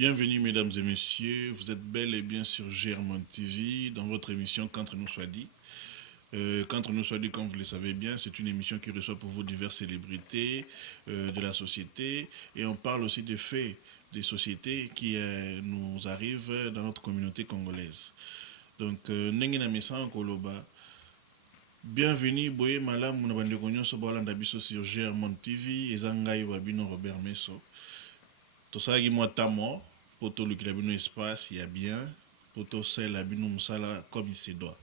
Bienvenue mesdames et messieurs, vous êtes bel et bien sur Germain TV dans votre émission Qu'entre nous soit dit. Qu'entre nous soit dit, comme vous le savez bien, c'est une émission qui reçoit pour vous diverses célébrités de la société et on parle aussi des faits des sociétés qui nous arrivent dans notre communauté congolaise. Donc, Nengina Messan Koloba, bienvenue, Boye Malam, Mounabande Konyo, Sobolanda Biso sur Germain TV, et Zangaï Wabino Robert Messo. Tout ça qui moi tamo pour tout le qui a bien espace il y a bien pour tout celle a bien musala comme il se doit.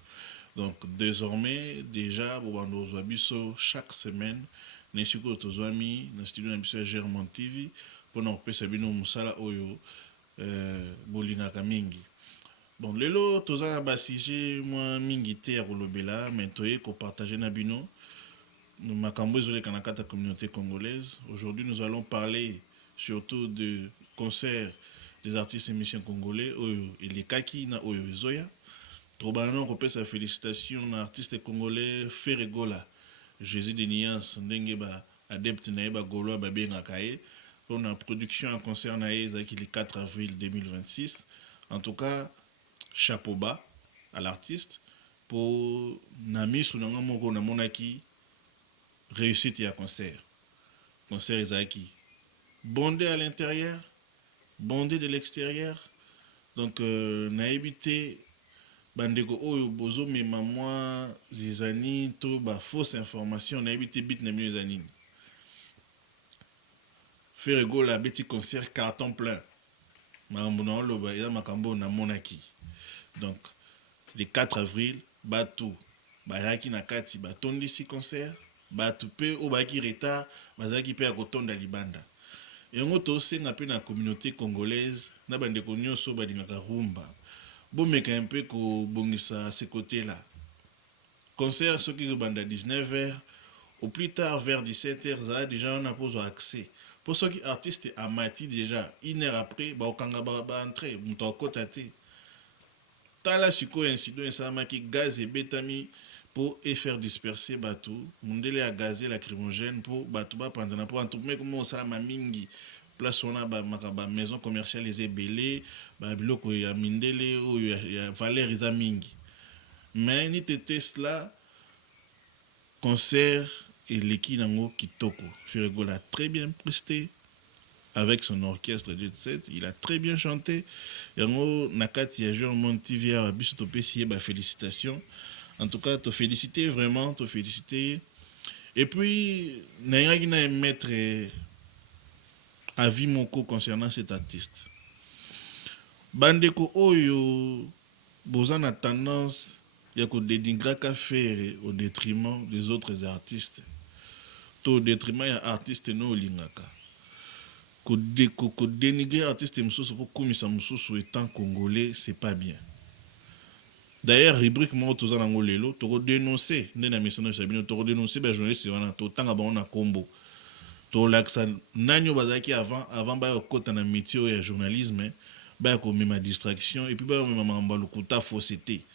Donc désormais déjà bon nous abisso chaque semaine n'est sûr que tous amis dans studio d'ambition Germain TV pour nous pesa bien musala oyo bolina kamingi. Bon lelo tous a basije moi mingi te ya kolobela mais toye ko partager na bino nous makambo ezole kanakata communauté congolaise. Aujourd'hui nous allons parler surtout de concert des artistes et musiciens congolais et les kaki na oyo ezoya trobano ko pesa félicitations na artiste congolais Ferregola Jésus de Niance ndenge ba adepte na ba golo ba benga kae pour la production en concert na ezaki le 4 avril 2026. En tout cas chapeau bas à l'artiste pour na misu na moko na monaki réussite ya concert ezaki bondé à l'intérieur, bondé de l'extérieur. Donc, na évité bandeko oyo bozo mais moi zizani to ba fausse information na évité bit na mieux zanine. Ferrego la petit concert carton plein. Makambo na loba ya makambo na monaki. Donc, le 4 avril batu bayaki na kati batondi si concert, batu pe o baki retard, bazaki pe akotonda libanda. Et on a aussi na communauté congolaise, na bande konyo so badingaka rumba. Bon meka un peu ko bongisa à ce côté-là. Concert ce qui banda 19h, au plus tard vers 17h, ça déjà on a posé accès. Pour ceux qui artistes amati déjà, une heure après, ba okanga ba entrer, muto kotate. Tala siko incident ça maki gaz et betami pour faire disperser bateau, mundele a gazé lacrymogène pour bateau ba pendant pour entoumer comme ça ma mingi place on a ba maison commerciale les belé ba biloko ya mindele ou ya valeur isa mingi mais ni test là concert et l'équipe nango kitoko Ferrego l'a très bien presté avec son orchestre de 7 il a très bien chanté yango nakati ya Germain TV a biso topesi ba félicitations. En tout cas, te féliciter vraiment, te féliciter. Et puis, n'ayant pas mettre avis moko concernant cet artiste. Bandeko oyo, bozan a tendance, ya ko dénigrer ka faire au détriment des autres artistes. To au détriment ya artiste no lingaka. Ko dénigrer artiste mususu pour komisa mususu étant congolais, c'est pas bien. D'ailleurs, rubrique moi tous en angolelo, tu dénoncer, nena misano sabino, tu dénoncer ba journaliste wana to tanga ba na combo. To laksa nanyo bazaki avant ba kota na métier ya journalisme, ba ko mema distraction et puis ba mema mbalukuta fausseté.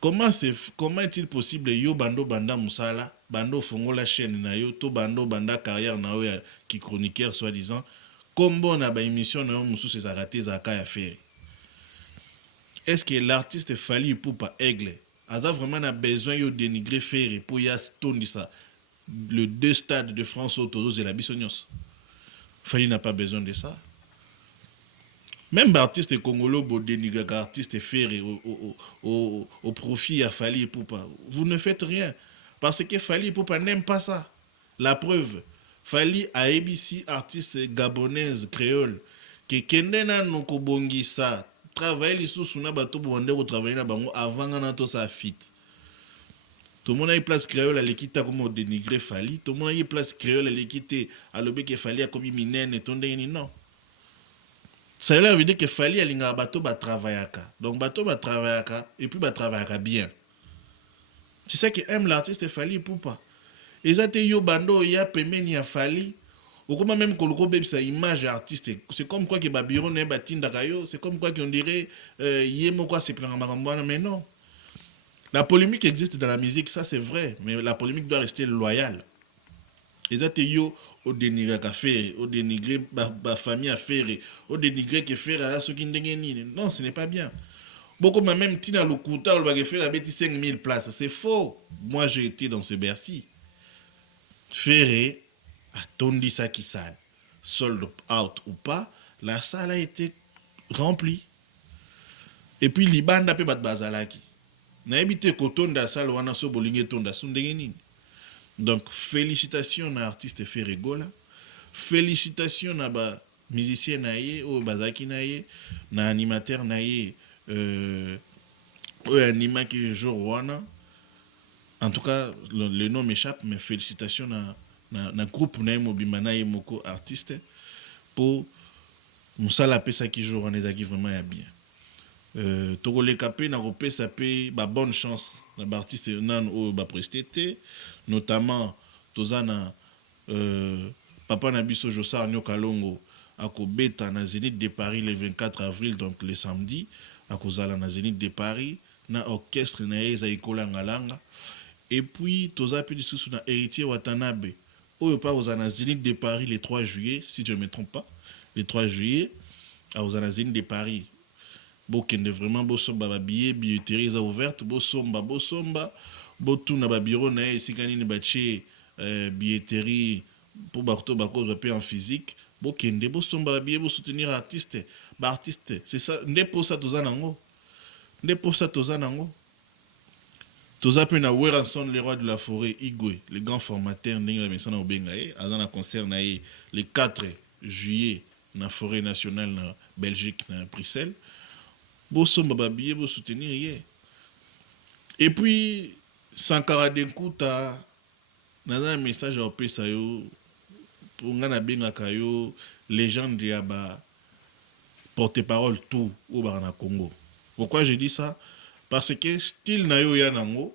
Comment est-il possible yo banda musala, bando fongo la chaîne na yo, to banda carrière na yo ya qui chroniqueur soi-disant, combo na ba émission na yo musu se raté za ka ya faire. Est-ce que l'artiste Fally Ipupa Aigle a vraiment besoin de dénigrer faire pour y tourner ça le 2 stades de France autour et la Bissonios? Fally n'a pas besoin de ça. Même l'artiste congolais pour dénigrer l'artiste faire au profit à Fally Ipupa. Vous ne faites rien parce que Fally Ipupa n'aime pas ça. La preuve, Fally a ABC artiste gabonaise créole que kendena noko bongisa travailler les sous na bato bonde ko travailler na bango avant na to sa fit. Tout le monde a une place créole à l'équipe comme dénigrer Fally, tout le monde a une place créole à l'équipe à l'obé que Fally a comme minene et tonde ni non. Ça veut dire que Fally a linga bato ba travaillaka. Donc bato ba travaillaka et puis ba travaillaka bien. C'est ça que aime l'artiste Fally Ipupa. Et ça te yo bando ya pemeni ya Fally. Ou comme même koloko beb sa image artiste, c'est comme quoi que Babylone n'est batinda kayo, c'est comme quoi qu'on dirait yemo quoi c'est plein marambana, mais non. La polémique existe dans la musique, ça c'est vrai, mais la polémique doit rester loyale. Ezate yo au dénigrer ka faire, au dénigrer ba famille à faire, au dénigrer que faire à ce qui ndengeni. Non, ce n'est pas bien. Beaucoup même tina lokuta ou ba faire la bêtise 5000 places, c'est faux. Moi j'ai été dans ce Bercy. Faire attondi ça qui ça sold out ou pas, la salle a été remplie. Et puis libanda pe bat bazalaki. Na ebité kotonda salle wana so bolinge tonda sundengeni. Donc, félicitations à l'artiste Ferregola. Félicitations à ba musicien naie, ou bazaki naie, na animateur naie, ou anima qui joue Rwanda. En tout cas, le nom m'échappe, mais félicitations na groupe naie mobimba naie moko artiste pour musala pesa qui joue Rwanda qui vraiment ya bien. Togole kapé na repé ça paye ba bonne chance na ba artiste nan ou ba prestété notamment tozana papa na biso Josar Nyokalongo akobeta na Zénith de Paris le 24 avril donc le samedi akozala na Zénith de Paris na orchestre na eza ikola ngalanga et puis toza pe disusu na héritier Watanabe oyo pa ozana na Zénith de Paris le 3 juillet si je ne me trompe pas le 3 juillet ozana na Zénith de Paris. Bokende vraiment bosomba ba billetterie eza ouverte bosomba botuna ba bureau na esika nini batie billetterie pour bato bakozwa pe en physique bokende bosomba ba billet soutenir artiste ba artiste c'est ça nde pour ça toza nango toza pe na Weranson le roi de la forêt Igwe le grand formateur ndenge la mesana obenga azana concert na le 4 juillet na forêt nationale na Belgique na Bruxelles. Bosomba babiye bo soutenir ye. Et puis Sankara Denkuta naza un message au pesa yo pour ngana benga kayo légende ya ba porte-parole tout au Barana Congo. Pourquoi je dis ça? Parce que style na yo ya nango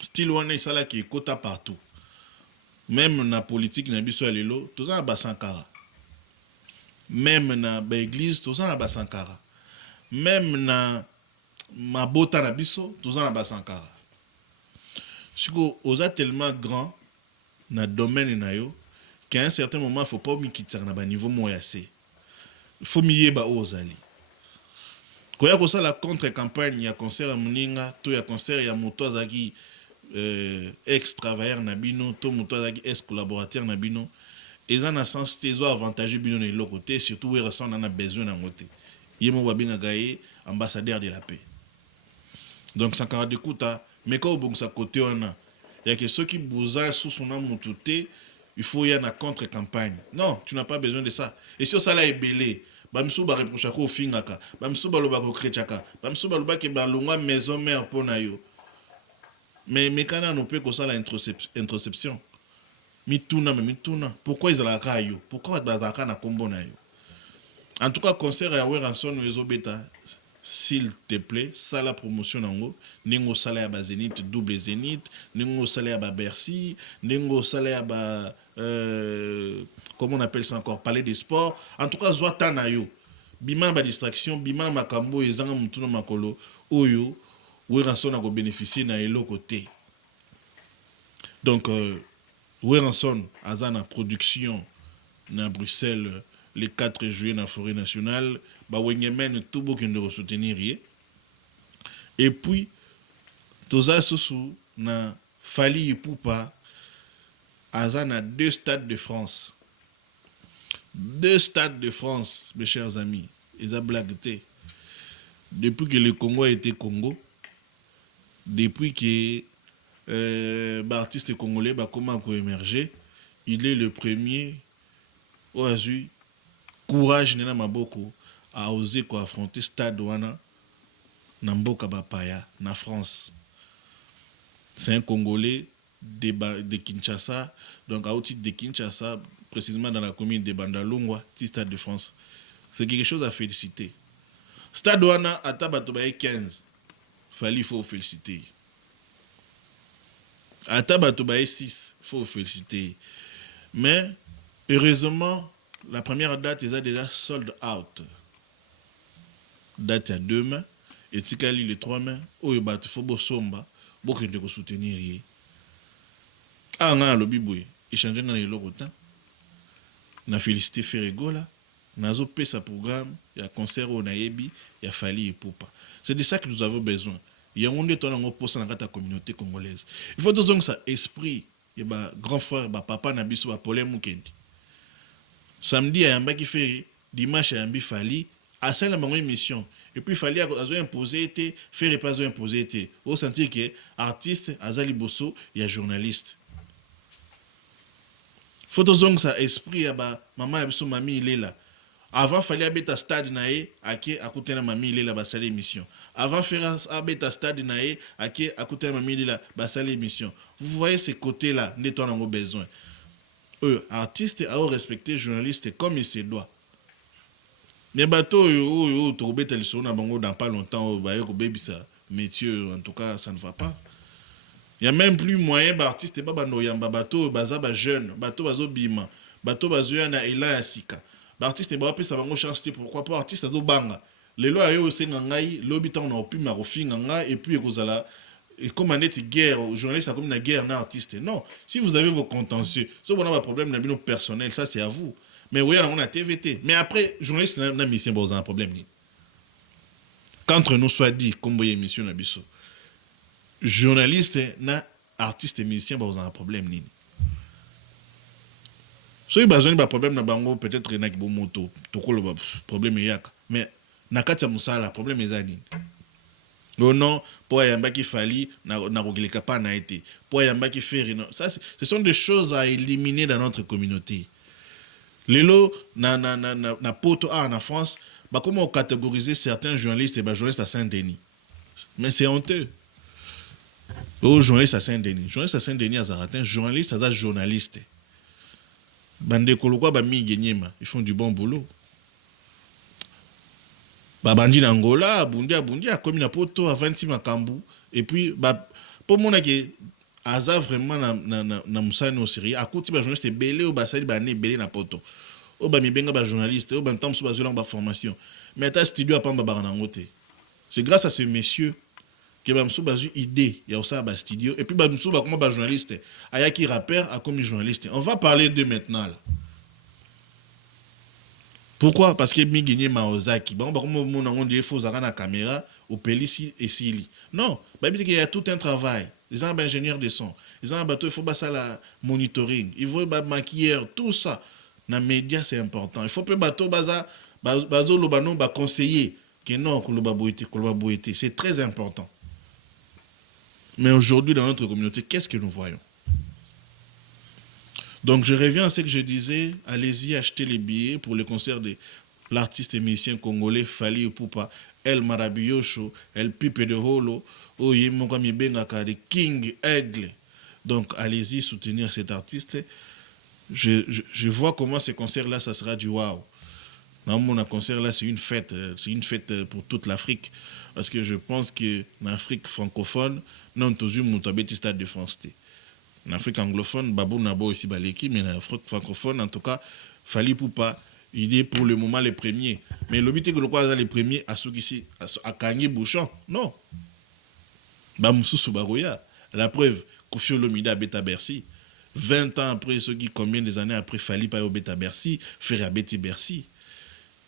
style wana isala ki kota partout. Même na politique na biso ya lelo toza ba Sankara. Même na ba église toza ba Sankara. Même na mabota na biso toza na ba Sankara. Siko oza tellement grand na domaine na yo qu'à un certain moment faut pas mikitsa na ba niveau moya se. Faut miyeba ozali. Koya ko ça la contre campagne ya concert muninga to ya concert ya moto azaki ex travailleur na bino to moto azaki ex collaborateur na bino eza na sens tezo avantage bino na lo côté surtout we ressent na besoin na ngote. Yemo babinga gaye ambassadeur de la paix. Donc Sankara Denkuta mais quand on sa côté on a il y a que ceux qui bousent sous son nom tout il faut y a contre campagne. Non, tu n'as pas besoin de ça. Et si ça là est belé, bamsou ba reprocha ko fingaka, bamsou ba loba ko krechaka, bamsou ba loba ke ba longa maison mère pona yo. Mais kana no peut que ça la introspection. Mituna. Pourquoi ils la kayo? Pourquoi ba za kana kombo na yo? En tout cas, concert à Weranson ou bêta, s'il te plaît, ça la promotion nango, ningo sala ya Zénith, double Zénith, ningo sala ya Bercy, ningo sala ya comment on appelle ça encore, palais des sports. En tout cas, zoata na yo. Bima ba distraction, bima makambo ezanga mutuna makolo, oyo Weranson a go bénéficier na elo côté. Donc Weranson azana production na Bruxelles le 4 juillet dans la forêt nationale, ba wengemen tout beau qui nous soutenir. Et puis, toza sosu na Fali Ipupa, azana 2 stades de France. 2 stades de France, mes chers amis. Ils ont blagué. Depuis que le Congo a été Congo, depuis que l'artiste congolais a commencé à émerger, il est le premier au Azu. Courage nena maboko a osé quoi affronter stade wana na mboka bapaya na France. C'est un Congolais de Kinshasa, donc à outil de Kinshasa, précisément dans la commune de Bandalungwa, petit stade de France. C'est quelque chose à féliciter. Stade wana atabato baye 15. Fali faut féliciter. Atabato baye 6, faut féliciter. Mais heureusement la première date est déjà sold out. Date à 2 mains. Et Tikali les 3 mains. Oh, il faut que somba. Beaucoup de soutenir. Ah, non, le biboué. échanger dans les locaux. Na félicité Ferregola, nazo pesa programme, il y a concert au Nayebi, il y a Fali et Poupa. C'est de ça que nous avons besoin. Il y a un monde dans la communauté congolaise. Il faut donc ça esprit, il y a grand frère, papa Nabiso, Paulin Mukendi. Samedi, il y a un qui fait dimanche, il y a un Fali, à ça, il y a une émission. Et puis, Fali a imposé, faire pas imposé. Au sentir que artiste, Azali Bosso, il y a journaliste. Faut donc ça esprit maman abiso mami il est là. Avant fallait habiter stade nae à côté na mami il est là ba salle émission. Avant faire habiter stade nae à côté na mami il est là ba salle émission. Vous voyez ces côtés là, n'étant en besoin. Eux artistes à respecter journalistes comme il se doit. Mais bateau to beta le son na bango dans pas longtemps ba yo baby ça métier en tout cas ça ne va pas. Il n'y a même plus moyen d'artiste et babano yamba bateau baza jeune bateau bazo bima bateau bazo yana ela asika l'artiste ba pe ça bango chance pourquoi pas artiste azo banga lelo ayo se ngai lobitan na opi ma rofinga nga et puis ekozala et comme aneti guerre journaliste comme une guerre na artiste non si vous avez vos contentieux si vous avez un problème na bino personnel ça c'est à vous mais oui on a TVT mais après journaliste na mission ba un problème ni qu'entre nous soit dit comme boye émission na biso journaliste na artiste et musicien ba un problème nini so il besoin ba problème na bango peut-être na kibo moto to ko le problème yaka mais na kati ya musala problème ezali non non pour yamba qui fali na rogeleka pa na été pour yamba qui faire non ça ce sont des choses à éliminer dans notre communauté lelo na poto en France ba comment catégoriser certains journalistes et ba journalistes à Saint-Denis mais c'est honteux. Oh, journaliste à Saint-Denis. Journaliste à Saint-Denis à Zaratin. Journaliste à journaliste. Bande Kolokwa, ils font du bon boulot. Bandi Angola, Bundi, a commis na poto à 26 Makambu. Et puis, pour mon avis, Aza vraiment na Moussa no Syrie. À côté, journaliste belé ou basali bande belé na poto. O ba mi benga ba journaliste, o ba ntam sou bazo ba formation. Mais ta studio a pas baranangote. C'est grâce à ce monsieur que bamsou bazu idée il y a ça ba studio et puis bamsou ba comment ba journaliste aya qui rappeur a comme journaliste on va parler de maintenant là pourquoi parce que mi gagné Maozaki bon ba comment on dit faut zaka na caméra au pelici et sili non ba dit qu'il y a tout un travail les ingénieurs de son les bateau il faut ba ça la monitoring il faut ba maquilleur tout ça na média c'est important il faut peu bateau baza bazo lo ba non ba conseiller que non ko lo ba boité c'est très important. Mais aujourd'hui, dans notre communauté, qu'est-ce que nous voyons? Donc, je reviens à ce que je disais. Allez-y acheter les billets pour le concert de l'artiste et musicien congolais Fali Poupa, El Marabilloso, El Pipe de Holo, Oyemokami Bengaka, de King Aigle. Donc, allez-y soutenir cet artiste. Je vois comment ce concert-là, ça sera du waouh. Mon concert-là, c'est une fête pour toute l'Afrique. Parce que je pense que l'Afrique francophone, non, toujours mon stade de France. En Afrique anglophone, Babou Nabo aussi baleki, mais en Afrique francophone, en tout cas, Fali Poupa, il est pour le moment les premiers. Mais le but est que le quoi les premiers à ceux qui à Kanye Bouchon, non. Bamoussou Baroya, la preuve, Kofi Olomide à Beta Bercy. 20 ans après, ceux qui combien des années après Fali Payo Beta Bercy, faire à Betty Bercy.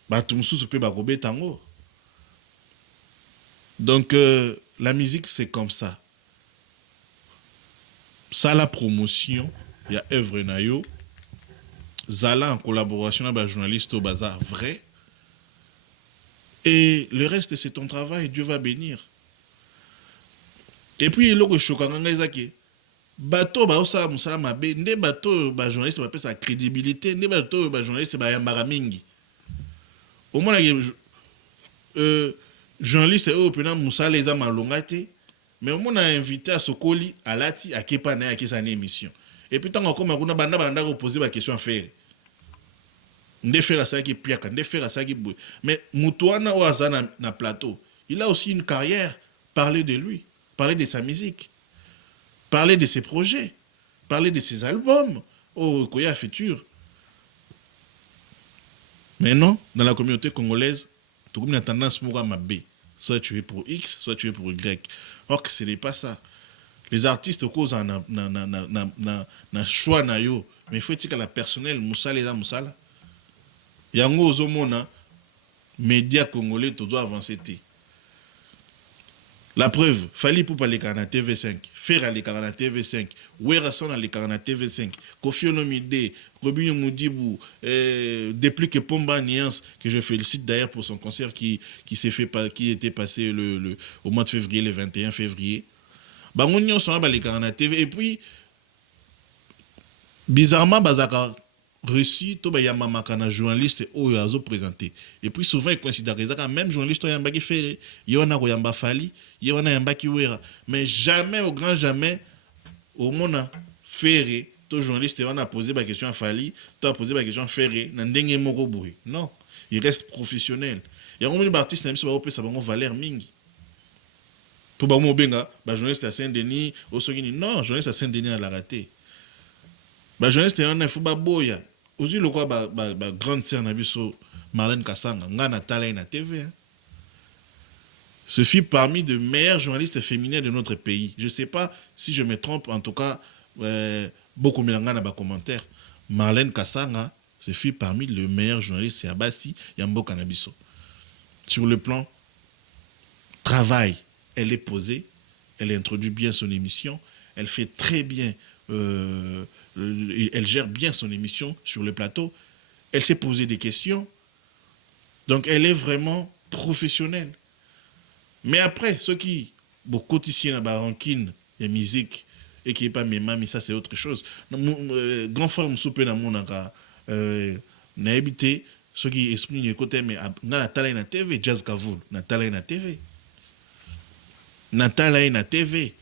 Batumoussou peut Barobe Tango. Donc, la musique, c'est comme ça. Ça, la promotion, il y a œuvre nayo. Zala en collaboration avec un journaliste au bazar vrai. Et le reste, c'est ton travail. Dieu va bénir. Et puis, il y a choquant. Bateau, ça, moussala mabe. Ne bateau, journaliste, va sa crédibilité. Ne bateau, journaliste, va yambara mingi. Au moins, journaliste européen Moussa les a malongate mais on a invité à Sokoli à Lati à Kepana à Kisane émission et puis tant encore on a banda reposer la question à faire ndé faire ça qui piaka ndé faire ça qui mais Mutuana ou Azana na plateau il a aussi une carrière parler de lui parler de sa musique parler de ses projets parler de ses albums au Koya futur mais non dans la communauté congolaise tout comme une tendance moura mabé. Soit tu es pour X, soit tu es pour Y. Or que ce n'est pas ça. Les artistes causent un choix na yo mais il faut dire que la personnelle musala eza musala yango ozomona média congolais to doit avancer te. La preuve, Fali Poupa les na TV5, Fer les na TV5, Werason les na TV5, Kofi Olomide, Robinho Moudibou, depuis que Pomba Niance, que je félicite d'ailleurs pour son concert qui était passé au mois de février, le 21 février. Bangonio sont les na TV et puis bizarrement bazaka reçu to ba yamba kana journaliste oyo azo présenté et puis souvent il considère que même journaliste yamba ki fait yona ko yamba Fali yona yamba ki wera mais jamais au grand jamais au mona Ferré to journaliste on a posé la question à Fali to a posé la question à Ferré na ndenge moko boui non il reste professionnel et on moni artiste même so ba opesa bango valeur mingi pour ba mo benga ba journaliste à Saint-Denis au sokini non journaliste à Saint-Denis à la raté ba journaliste on a faut ba boya aussi le quoi grande sœur Nabiso Marlène Kassanga ngana tala na TV hein. Ce fut parmi de meilleurs journalistes féminins de notre pays. Je ne sais pas si je me trompe, en tout cas beaucoup de ngana ba commentaire. Marlène Kassanga, ce fut parmi les meilleurs journalistes à Bassi Yambo Kanabiso. Sur le plan travail, elle est posée, elle introduit bien son émission, elle fait très bien elle gère bien son émission sur le plateau. Elle s'est posé des questions. Donc, elle est vraiment professionnelle. Mais après, ceux qui, beaucoup ici, dans la rancune, il y a musique, et qui n'est pas mes mais ça, c'est autre chose. Grand forme, soupe dans mon n'a habité, ceux qui expriment les côtés, mais dans la tala na TV, Jazz Kavoul, na tala na TV. Na tala na TV.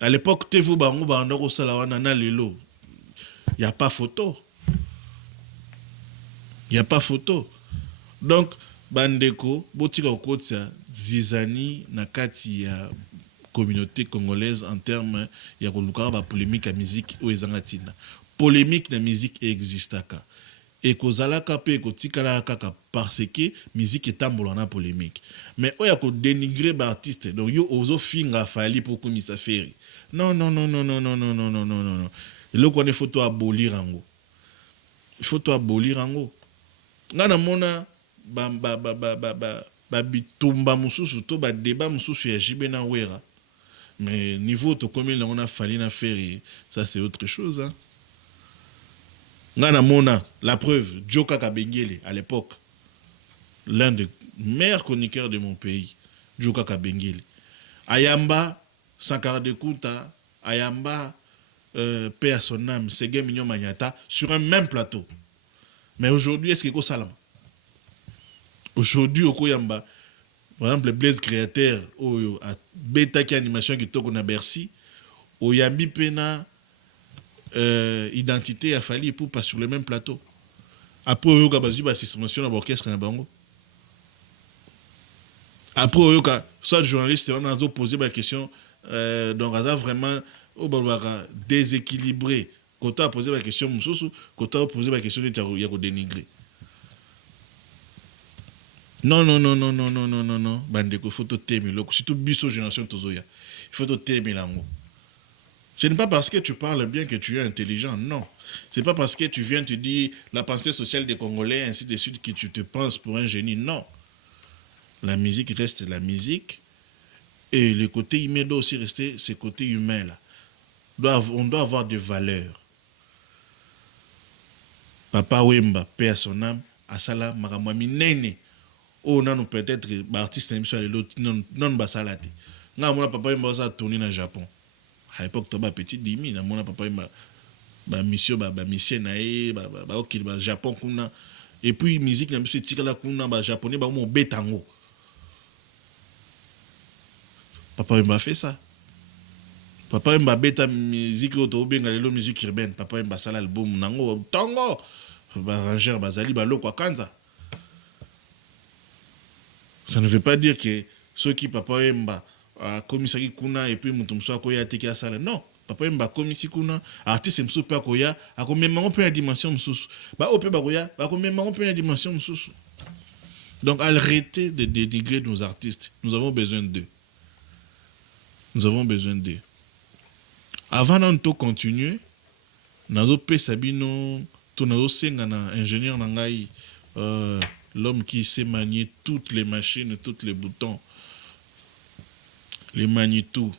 À l'époque, TV bango bandoko salawana na lelo. Il n'y a pas photo. Il n'y a pas photo. Donc, bandeko, botika okotia zizani na kati ya communauté congolaise en termes ya koluka ba polémique à musique ou ezangatina. Polémique na musique existaka. Et kozalaka pe kotikala kaka parce que musique est tambolana polémique. Mais oya ko dénigrer ba artiste. Donc yo ozo finga Fali pour komisa Ferry. Non, non, non, non, non, non, non, non, non, non, non. Il faut tout abolir en gros. Il faut tout abolir en gros. Ngana mona bitumba mususu to ba débat mususu ya Jibena Wera. Mais niveau to comme on a fallu na faire ça c'est autre chose hein. Ngana mona la preuve Joka Kabengele à l'époque l'un des meilleurs chroniqueurs de mon pays Joka Kabengele. Ayamba Sankara de Kunta, Ayamba, paix à son âme, Ségué Mignon Magnata, sur un même plateau. Mais aujourd'hui, est-ce qu'il y a Salam? Aujourd'hui, au Koyamba, par exemple, le Blaise Créateur, au Beta qui animation qui tourne à Bercy, au Yambi Pena, identité a fallu pour pas sur le même plateau. Après, au Yoga Bazu, assistation à l'orchestre na bango. Après, au Yoga, soit journaliste, on a posé la question. Donc, on a vraiment déséquilibré. Quand on a posé la question, quand on a posé la question, il y a dénigré. Non, non, non, non, non, non, non, non, non. Bandeko, il faut te t'aimer. Surtout, biso génération Tozoya. Il faut te t'aimer l'amour. Ce n'est pas parce que tu parles bien que tu es intelligent, non. Ce n'est pas parce que tu viens te dire la pensée sociale des Congolais, ainsi de suite, que tu te penses pour un génie, non. La musique reste la musique. Et le côté humain doit aussi rester ce côté humain-là. On doit avoir des valeurs. Papa Wemba, paix à son âme, Asala Maramami Nene. Oh, non, peut-être, l'artiste n'est pas l'autre, non, Basalati. Non, mon papa Wemba a tourné dans le Japon. À l'époque, tu as petit dimi, mon papa Wemba, mission, mission, ok, Japon, et puis, musique, n'a pas tiré la japonais, mon bétango. Papa Wemba fait ça. Papa Wemba beta musique autobenga lelo musique urbaine. Papa Wemba sala album nango tango. Arrangeur bazali balo kwa kanza. Ça ne veut pas dire que ceux qui Papa Wemba a commis ça kuna et puis mutumso akoya teki asala. Non, Papa Wemba commis si kuna artiste mso pa koya akomema on peut la dimension msusu. Ba ope ba koya akomema on peut la dimension msusu. Donc arrêtez de dénigrer nos artistes. Nous avons besoin d'eux. Nous avons besoin d'eux. Avant de continuer, nazo pesa bino to nazo senga na ingénieur na ngai l'homme qui sait manier toutes les machines, tous les boutons, les manie tout,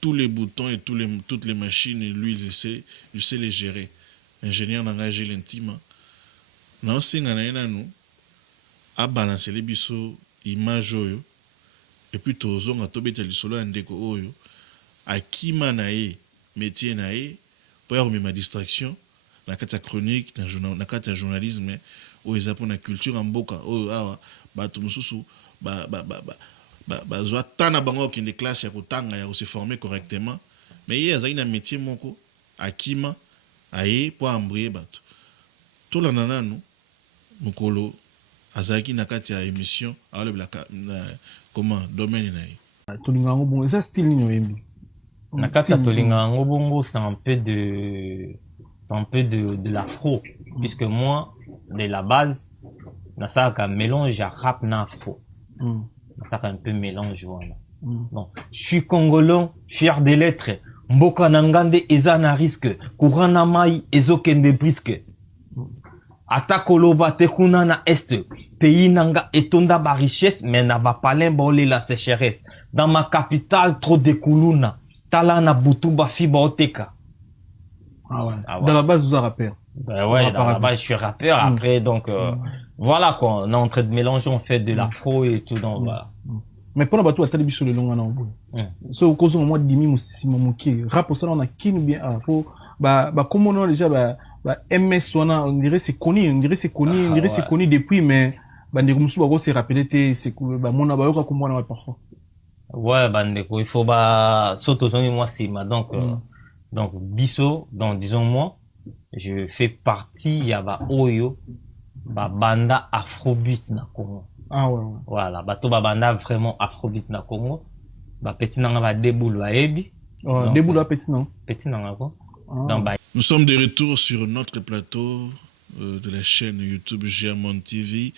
tous les boutons et toutes les machines, et lui il sait les gérer. Ingénieur na ngai Gilles Ntima nazo senga na yena nous a balancer les biso image oyo et puis tozonga tobeta lisolo ya ndeko oyo akima na ye métier na ye pour avoir ma distraction na kati ya chronique na kati ya journalisme oyo eza mpona culture ya mboka oyo awa bato mosusu bazwa tana bango okende classe ya kotanga ya kose former correctement mais ye azali na métier moko akima aye po ambrie bato tolanda nanu mokolo azalaki na kati ya émission alobela comment domaine na ye tolinga yango bongo eza style nini oyembi na kati ya tolinga yango bongo c'est un peu de l'afro puisque moi de la base nasalaka mélange ya rap na afro nasalaka un peu mélange voilà bon je suis congolais fier de l'être mboka na ngande eza na risque courant na mai ezokende briske ata koloba te kuna na est pays nanga etonda ba richesse mais na ba palin bolé la sécheresse dans ma capitale trop de kuluna tala na butuba fiba oteka. Ah ouais. Dans la base vous êtes rappeur. Ben ouais, dans la base je suis rappeur après donc voilà quoi, on est en train de mélanger, on fait de l'afro et tout donc voilà. Mais pendant bateau atali biso le longa na obo. So kozo mo dimi musima moki rap ça on a kin bien afro ba comment on déjà ba MS on dirait c'est connu depuis mais bandeko musu ba ko se rappeler te c'est ba mona ba yoka komona wa personne. Ouais bandeko il faut soto zongi moi sima donc donc biso donc disons moi je fais partie ya ba oyo ba banda afrobeat na Congo. Ah ouais. Voilà bato ba banda vraiment afrobeat na Congo ba petit nanga ba deboul ba ebi. Oh deboul ba petit non. Petit nanga ko. Nous sommes de retour sur notre plateau de la chaîne YouTube Germont TV.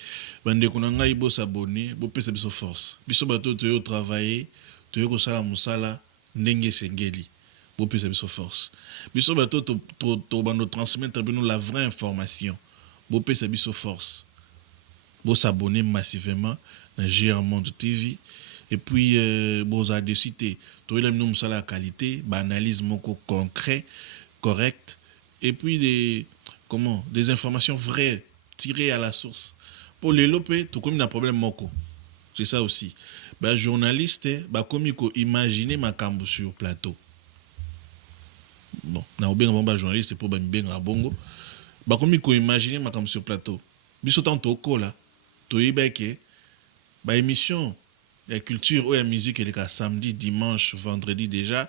Bande konanga ibo s'abonner, bo pesa biso force. Biso bato toyo travailler, toyo ko sala musala ndenge sengeli. Bo pesa biso force. Biso bato to bando transmettre bino la vraie information. Bo pesa biso force. Bo s'abonner massivement à Germont TV et puis bo za décider toyo la mino musala qualité, ba analyse moko concret correct et puis des informations vraies tirées à la source pour les lopé tout comme un problème moko c'est ça aussi bah journaliste bah comme il imaginer ma cambo sur plateau bon na obenga bon bah journaliste pour bah benga bongo bah comme il imaginer ma cambo sur plateau biso tanto kola to ibeke bah émission la culture ou la musique elle est samedi dimanche vendredi déjà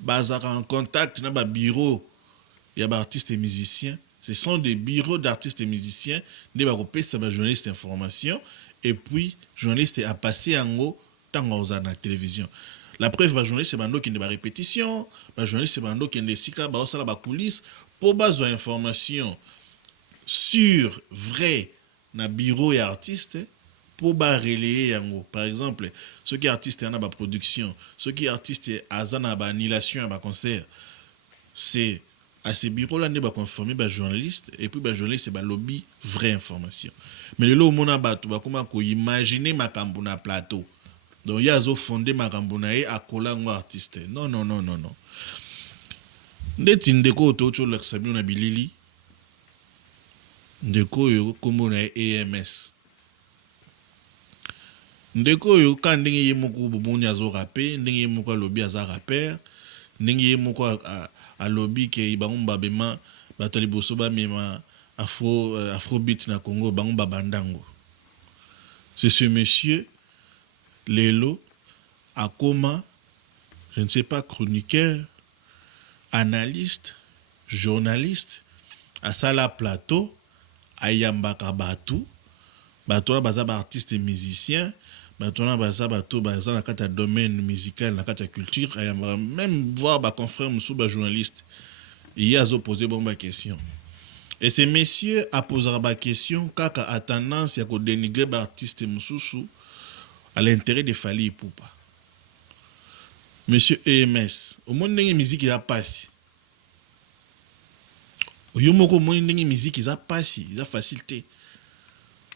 bazar en contact dans ba bureau il y a des artistes et musiciens ce sont des bureaux d'artistes et musiciens des ba kopé ça ba journaliste information et puis journaliste a passé en haut tant aux na télévision la preuve ba journaliste bando qui ne ba répétition ba journaliste bando qui ne sika ba osala ba coulisses pour besoin information sur vrai na bureau et artiste pour ba relayer yango par exemple ceux qui artistes en a ba production ceux qui artistes azana ba annulation ba concert c'est à ces bureaux là ne ba conformer ba journaliste et puis ba journaliste ba lobby vraie information mais le mona bato ba comment ko imaginer makambo na plateau donc ya zo fonder makambo na e akola ngo artiste non ndeti ndeko to cho l'aksabino na bilili ndeko yo kombo na AMS ndeko yo ka ndenge ye moko boboni azo rapper ndenge ye moko lobby aza rapper ndenge ye moko a lobby ke ibango babema bato liboso ba mema afrobeat na Congo bango bandango c'est ce monsieur Lelo Akoma je ne sais pas chroniqueur analyste journaliste à sala plateau ayambaka batu bato baza ba artiste et musicien bato baza bato baza na kata domaine musical na kata culture ayambaka même voir ba confrère musu ba journaliste il a posé bon ba question et ces messieurs a posé ba question kaka a tendance à dénigrer ba artiste mususu à l'intérêt de Fally Ipupa monsieur EMS au monde de musique il a passé Oyo moko moni ndenge musique iza pasi, iza facilité.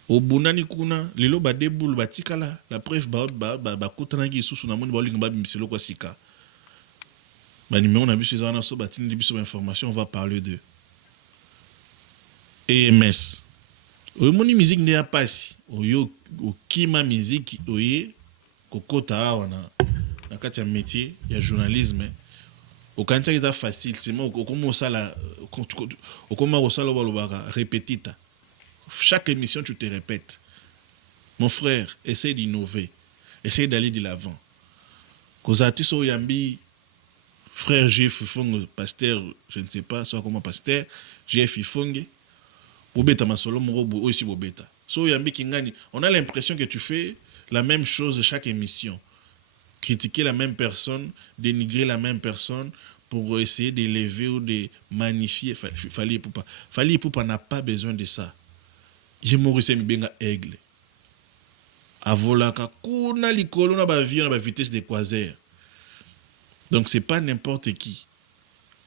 Au bonani kuna lelo ba deboul ba tikala la preuve ba kotana ki susu na moni ba linga ba bimiselo kwa sika. Ba numéro na biso ezana so ba tindi biso information, on va parler de EMS. Oyo moni musique ne ya pasi. Oyo okima musique oye kokota awa na kati ya métier ya journalisme. Okanisa eza facile, c'est moi okoma osala balobaka répétita. Chaque émission, tu te répètes. Mon frère, essaye d'innover. Essaye d'aller de l'avant. Kozati so yambi, frère G. Fifong, pasteur, je ne sais pas, soit comment pasteur, G. Fifong, Bobeta Masolo, Morobo, aussi Bobeta. So yambi Kingani, on a l'impression que tu fais la même chose chaque émission. Critiquer la même personne, dénigrer la même personne pour essayer d'élever ou de magnifier. Fali Poupa n'a pas besoin de ça. J'ai Maurice Mbenga aigle. Avolaka kuna likolo na ba vie na ba vitesse de croisière. Donc c'est pas n'importe qui.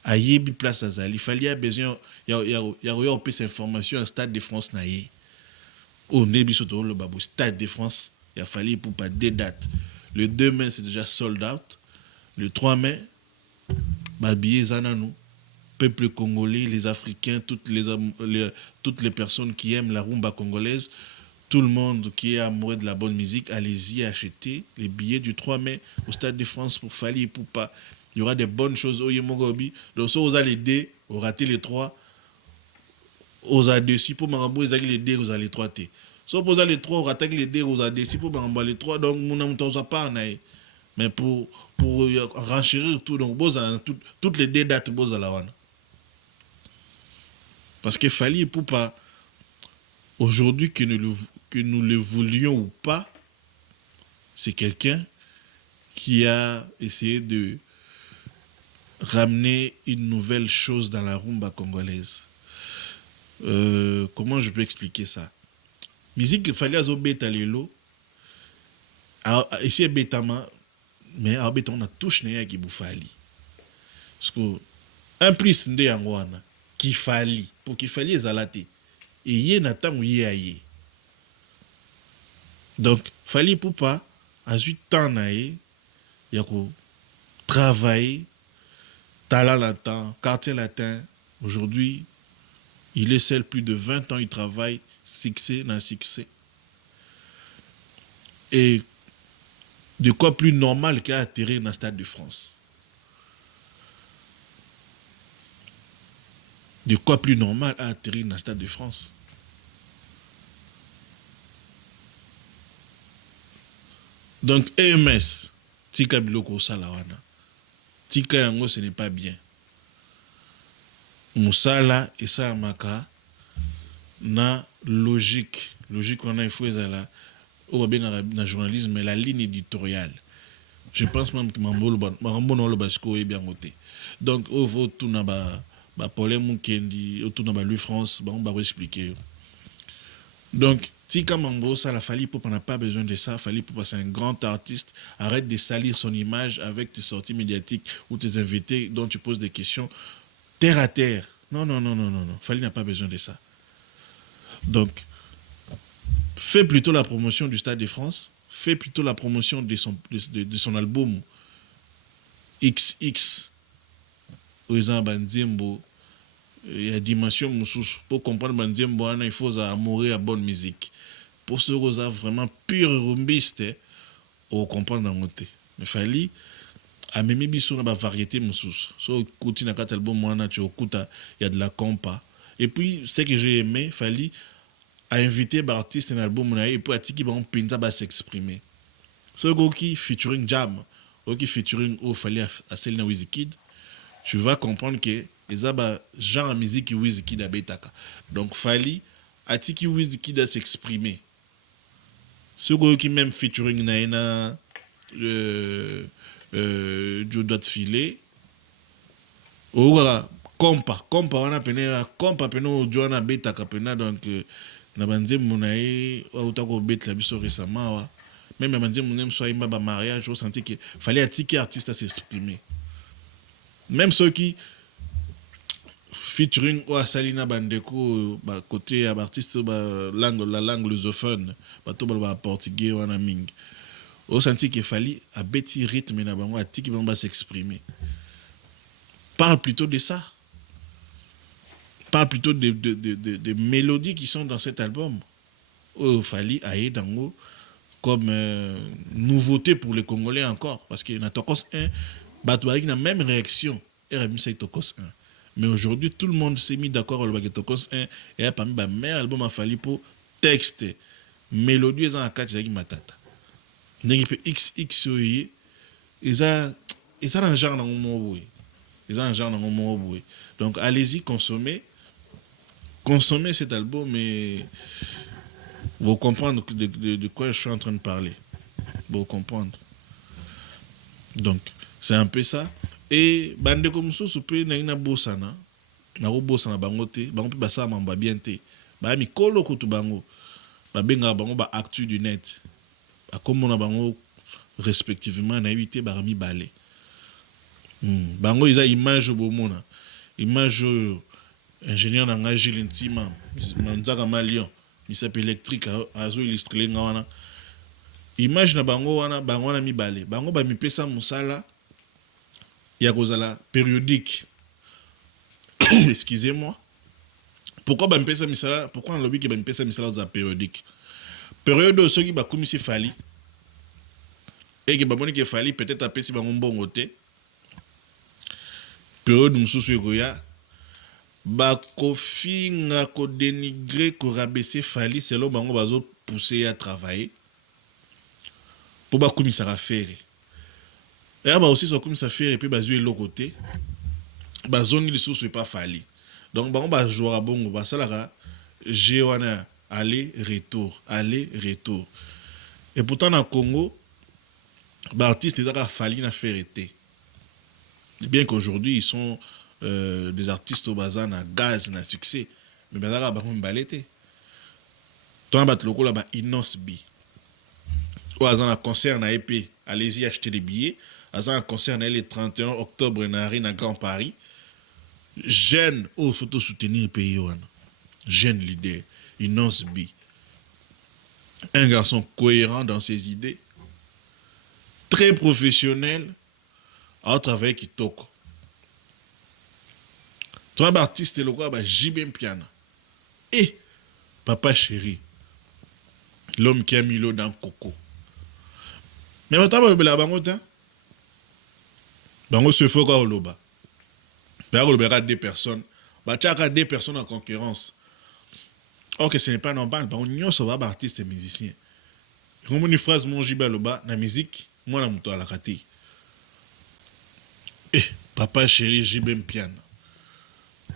Ayebi place azali, fallait a besoin ya plus information à Stade de France na ye. Oh nebi soto le babou Stade de France, il a fallu pour pas des dates. Le 2 mai c'est déjà sold out. Le 3 mai babié zananou. Peuple congolais, les Africains, toutes les personnes qui aiment la rumba congolaise, tout le monde qui est amoureux de la bonne musique, allez-y acheter les billets du 3 mai au Stade de France pour Fali et Poupa. Il y aura des bonnes choses au Yemogobi. Donc, si vous avez les dés, vous ratez les 3. Vous avez 2. Si pour Marambo, vous avez les dés, vous avez les 3 T. Si vous avez les 3, vous ratez les dés, vous avez 2. Si pour Marambo, les 3, donc, vous n'avez pas. Mais pour renchérir tout, donc, vous avez toutes les dés dates, vous avez la. Parce que Fali Poupa, aujourd'hui, que nous le voulions ou pas, c'est quelqu'un qui a essayé de ramener une nouvelle chose dans la rumba congolaise. Comment je peux expliquer ça? Musique Fali Azo Beta Lelo, ici Betama, mais à Beta on a touché Néa qui Boufali. Parce que, un plus de Yangwana. Kifali pour Kifali ezalate et yé natango yé aye. Donc Fali Poupa a eu temps naé yako travailler talent latin, quartier latin. Aujourd'hui, il est seul, plus de 20 ans il travaille, succès dans succès. Et de quoi plus normal qu'à atterrir dans le Stade de France. De quoi plus normal à atterrir dans le Stade de France. Donc, EMS, Tika Biloko Salawana. Tika Yango, ce n'est pas bien. Moussala et Saamaka, na logique. Logique qu'on a, il faut là. Au bien dans le journalisme, la ligne éditoriale. Je pense même que Mambo le Basco est bien voté. Donc, au vote, tout n'a pas. Problème Mukendi, autour de lui France, on va expliquer. Donc, Tika Mambo, ça la Fali Poupa n'a pas besoin de ça. Fali Poupa, c'est un grand artiste. Arrête de salir son image avec tes sorties médiatiques ou tes invités dont tu poses des questions terre à terre. Non. Fali n'a pas besoin de ça. Donc, fais plutôt la promotion du Stade de France. Fais plutôt la promotion de son album XX. Banzembo. Il y a dimension moussouche. Pour comprendre Banzembo, il faut amourer à bonne musique. Pour ceux qui sont vraiment pur rumbiste, on comprend dans côté. Mais Fali a même mis sur la variété moussouche. So écoute na kat album moi tu écoutes il y a de la compa. Et puis ce que j'ai aimé, Fali a invité des artistes dans l'album et puis a dit qu'ils vont pinza s'exprimer. So qui featuring Jam, qui featuring Fali à Selena Wizkid. Tu vas comprendre que les genre de musique qui Wizkid a betaka. Donc Fali a dit que Wizkid a s'exprimer. Ce qui même featuring Naina Joe Dot Filet. Oura compa wana pena compa pena Joana betaka pena donc na banze monae auta ko bet la biso récemment même banze monem soit imba ba mariage au senti que fallait attiquer artiste à s'exprimer. Même ceux qui featuring ou Salina Bandeko ba côté artiste ba la langue lusophone ba to ba portugais wana mingi au senti qu'il fallait à bêti rythme na bango atiki bango s'exprimer. Parle plutôt de ça. Parle plutôt de mélodies qui sont dans cet album. Il fallait aller dans comme nouveauté pour les Congolais encore parce que na Tokos 1 Batouari n'a même réaction et a mis ça Tokos 1. Mais aujourd'hui, tout le monde s'est mis d'accord avec le Tokos 1 et a parmi les meilleurs albums a fallu pour texte, mélodie et en 4 qui matata. Donc XX ils ont un genre dans mon ils ont un genre dans mon donc allez-y consommer cet album et vous comprendre de quoi je suis en train de parler. Vous comprendre. Donc c'est un peu ça. Et bande comme ça pe na bosana na bosana bango te bango pe basa mamba bien te ba mikolo kutu bango ba benga bango ba actu du net a comme on a bango respectivement na éviter ba mi balé bango ils a image bomona image ingénieur na ngagil intima manzaka malion il s'appelle électrique azo illustrer nga wana image na bango wana mi balé bango ba mi pesa musala ya kozala périodique. Excusez-moi. Pourquoi ba mpesa misala? Pourquoi on lobby que ba mpesa misala za périodique? Période où ceux qui ba komisi fali et que ba moni que fali peut-être apesi ba mbongo te. Période mususu ekoya ba kofinga ko dénigrer ko rabaisser fali selon bango bazo pousser à travailler pour ba komisa ra faire. Et là, aussi, ça comme ça fait, et puis, bah, le côté, bah, zone, les sources, pas fallu. Donc, bah, on va jouer à bon, bah, ça, là, j'ai aller, retour. Et pourtant, dans le Congo, bah, artistes, ils ont fallu na faire été. Bien qu'aujourd'hui, ils sont des artistes au bazar, na gaz, na succès. Mais, bah, on va l'été. Toi, bah, le là, bah, Inos B. Ou, à un concert, na épée, allez-y acheter des billets. À un concert le 31 octobre na Grand Paris. Jeune au photo soutenir le pays. Jeune leader, Inos B. Un garçon cohérent dans ses idées, très professionnel, à travailler qui toque. Toi, artiste, le quoi, JB Piana. Et Papa Chéri, l'homme qui a mis l'eau dans Coco. Mais maintenant, tu as bango se faut quoi loba ba ko deux personnes ba chaka deux personnes en concurrence or que ce n'est pas normal ba on so ba artiste et musicien comme une phrase mon jiba loba na musique moi na muto ala kati Papa Chéri Jibem Piana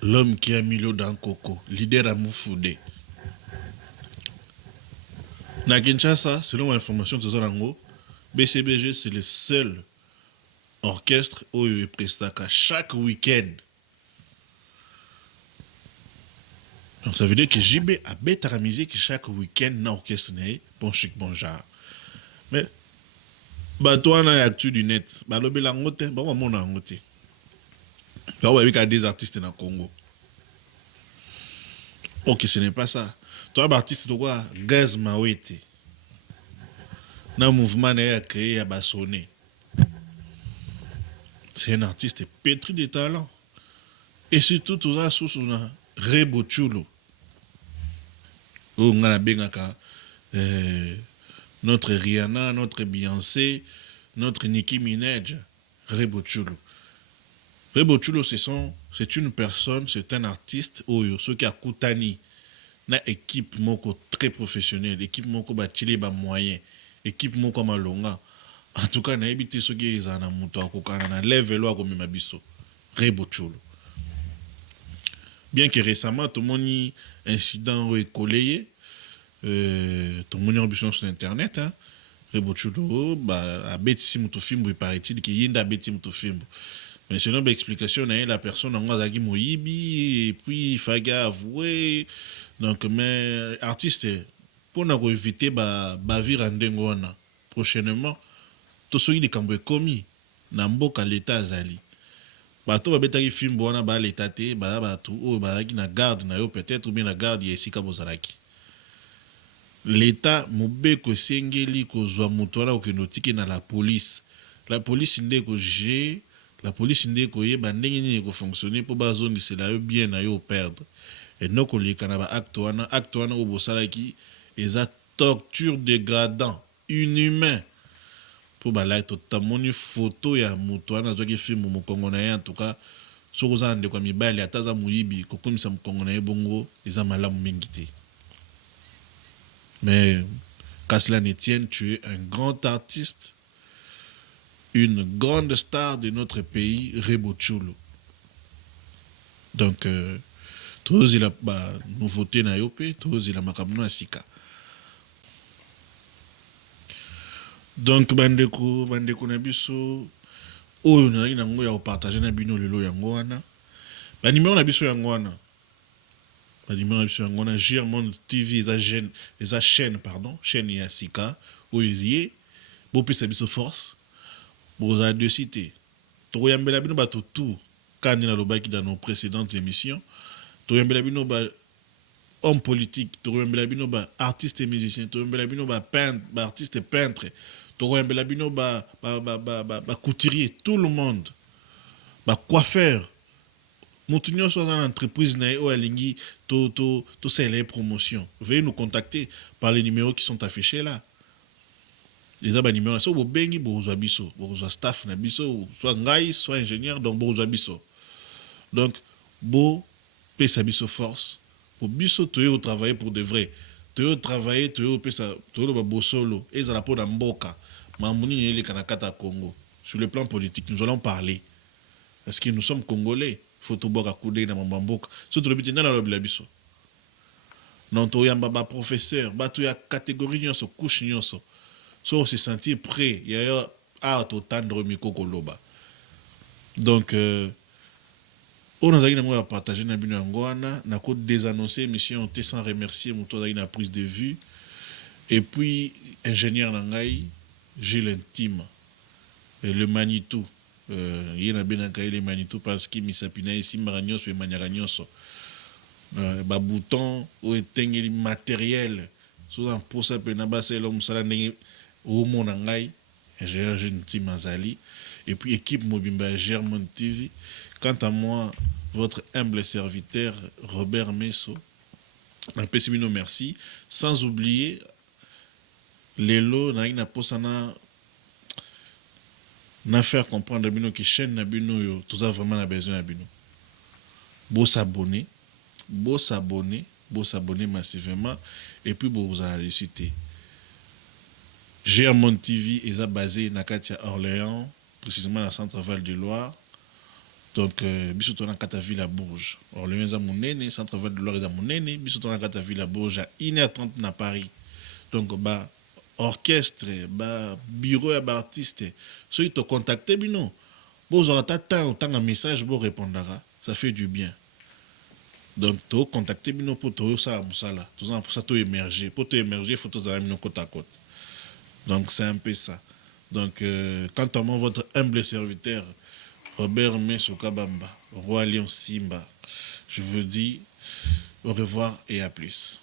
l'homme qui a mis l'eau dans Coco leader à Moufoudé na Kinshasa selon l'information de Zorango BCBG c'est le seul orchestre où il prestaka chaque week-end. Donc ça veut dire que JB a bête à la musique chaque week-end dans l'orchestre bon chic bon genre. Mais bah toi on a actu du net, bah le belangote, bah on a ngote. Bah ouais avec des artistes dans le Congo. OK, ce n'est pas ça. Toi artiste de quoi Gaz Mawete. Dans mouvement a créé à Bassonné. C'est un artiste pétri de talent. Et surtout, tout ça, sous Rebo Chulo. On a notre Rihanna, notre Beyoncé, notre Nicki Minaj. Rebo Chulo. Rebo Chulo, c'est une personne, c'est un artiste, ce qui a Koutani, une équipe moko très professionnelle, équipe moko bachili ba moyen, équipe moko malonga. En tout cas, na ebité ce qui est en muto akokana na level wa comme mabiso. Rebo Chulo. Bien que récemment, tout le monde incident est collé, tout le monde ambition sur internet, hein. Rebo Chulo, a bêti muto film, il paraît-il qu'il y a une bêti muto film. Mais selon l'explication, la personne en Zagi Moyibi, et puis il fallait avouer. Donc, mais artiste, pour nous éviter bavir en dengona prochainement, tout ce qui est commis, Namboka l'État Zali. bato babetaki film wana baleta te baya bato oyo bazalaki na garde na yo peut-être ou bien na garde ya esika bozalaki. L'état mobeko esengeli kozwa moto wana kokende otiki na la police. La police nde koje, la police nde koyeba ndenge nini ekofonctionne mpo bazongisela yo bien na yo perdre. Et non koleka na ba acte wana oyo bosalaki eza torture dégradant, inhumain. Pour balai to tamoni photo ya moto wana azwaki film mokongo na ye en tout cas soko za ndeko mibali ataza muyibi kokomisa mokongo na ye bongo eza malamu mingi te. Mais qu'à cela ne tienne, tu es un grand artiste, une grande star de notre pays, Rebo Tchoulo. Donc, tous il a nouveauté na yope, tous il a makamno asika. Donc, bandeko na biso, oyo na nango ya partager na bino lelo yango wana. Ba numéro na biso yango wana. On a Germond TV, eza chaîne, pardon, chaîne Yasika, où il y a, beau biso force, beau za deux cités. Toyambela bino ba tout, quand il a le bac dans nos précédentes émissions, toyambela bino ba homme politique, toyambela bino ba artiste et musicien, toyambela bino ba peintre, ba artiste et peintre, toyambela bino ba couturier, tout le monde, ba coiffeur. Montunio soit dans l'entreprise ou à Lingui, tout c'est les promotions. Veuillez nous contacter par les numéros qui sont affichés là. Les abonnés numéros, soit vous bengi, vous abisso, vous staff nabiso, soit ngai, soit ingénieur, donc vous abisso. Donc, beau, pesa biso force. Pour biso, tu es travailler pour de vrai. Tu es travailler, tu es pesa, tu es beau solo. Et ça la peau d'amboka. Mamouni yele kanakata Congo. Sur le plan politique, nous allons parler. Parce que nous sommes Congolais. Faut boka kude na mambamboka surtout le bitina la biso non to yamba ba professeur ba to ya catégorie nyonso couche nyonso so se sentir prêt ya yo a to tendre miko koloba donc on a zaki na mo partager na bino ngwana na ko désannoncer émission te sans remercier mon to zaki na prise de vue et puis ingénieur nangai j'ai l'intime le Manitou yena benaka ele Manitou parce que misapina ici maranyoso et maniaranyoso ba bouton ou etengeli matériel souvent pour ça pena baselo musala ndenge o mona ngai j'ai une team azali et puis équipe Mobimba Germond TV. Quant à moi, votre humble serviteur Robert Messo, un pessimino merci, sans oublier lelo na ina posana na faire comprendre bino que chaîne na bino yo tout ça vraiment na besoin na bino. Beau s'abonner massivement et puis vous allez citer. Germond TV est basé na Katia Orléans, précisément à Centre-Val de Loire. Donc biso na Kata Ville à Bourges. Orléans za monene, Centre-Val de Loire za monene, biso na Kata Ville à Bourges à 1h30 na Paris. Donc ba orchestre, ba bureau ya ba artiste, ceux qui te contactent bino, vous aurez tant un message vous répondra, ça fait du bien. Donc to contacter bino pour to ça musala, tout ça pour ça to émerger, pour to émerger faut to bino côte à côte. Donc c'est un peu ça. Donc quant à moi votre humble serviteur Robert Messo Kabamba, Roi Lion Simba, je vous dis au revoir et à plus.